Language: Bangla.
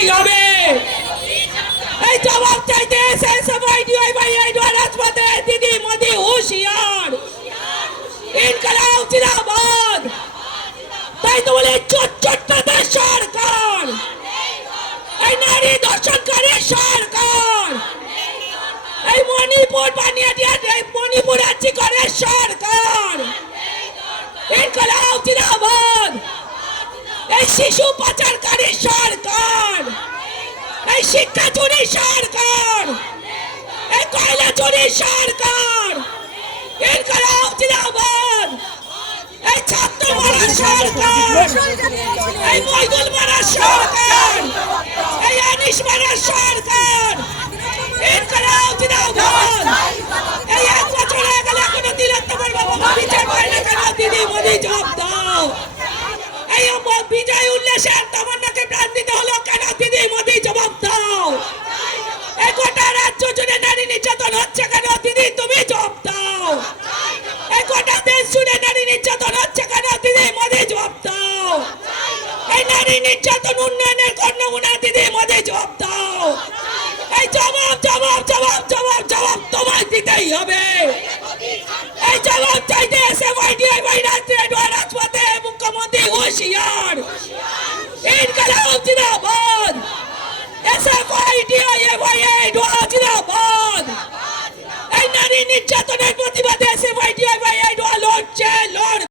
দিতেই হবে। এই জবাব চাইতে এসে রাজপথে দিদি মোদি হুঁশিয়ার, ইনকলাব জিন্দাবাদ। তাই তো বলে চোট্টাদের সরকার, এই নারী দর্শনকারী সরকার, এই মণিপুর বানিয়ে দিয়ে মণিপুর রাজ্য করে সরকার, ইনকলাব জিন্দাবাদ। এই শিশু পাচারকারী সরকার, এই শিক্ষা চুরি সরকার, এই কয়লা চুরি সরকার, ইনকলাব জিন্দাবাদ। এই ছাত্র মারা সরকার, এই মইদুল মারা সরকার, এই আনিস মারা সরকার, ইনকলাব জিন্দাবাদ। এই 1 বছর হয়ে গেল এখনো দিলেন তোমার বাবা বিচার পায় না কেন? দিদি মোদি জবাব দাও। এই বিজয় উল্লাসের তামান্নাকে প্রাণ দিতে হলো কেন? দিদি মোদি জবাব দাও। এই গোটা রাজ্য জুড়ে নারী নির্যাতন হচ্ছে কেন? দিদি তুমি জবাব দাও। এই গোটা দেশ জুড়ে নারী নির্যাতন হচ্ছে কেন? দিদি মোদি জবাব দাও। এই নারী নির্যাতন উন্নয়নের কর্ণমুনা, দিদি মোদি জবাব দাও। এই জবাব জবাব জবাব জবাব জবাব তোমায় দিতেই হবে। এই জবাব চাইতে এসে রাজপথে মুখ্যমন্ত্রী হুঁশিয়ার, ইনকলাব জিন্দাবাদ। জিন্দাবাদ। এই নারী নির্যাতনের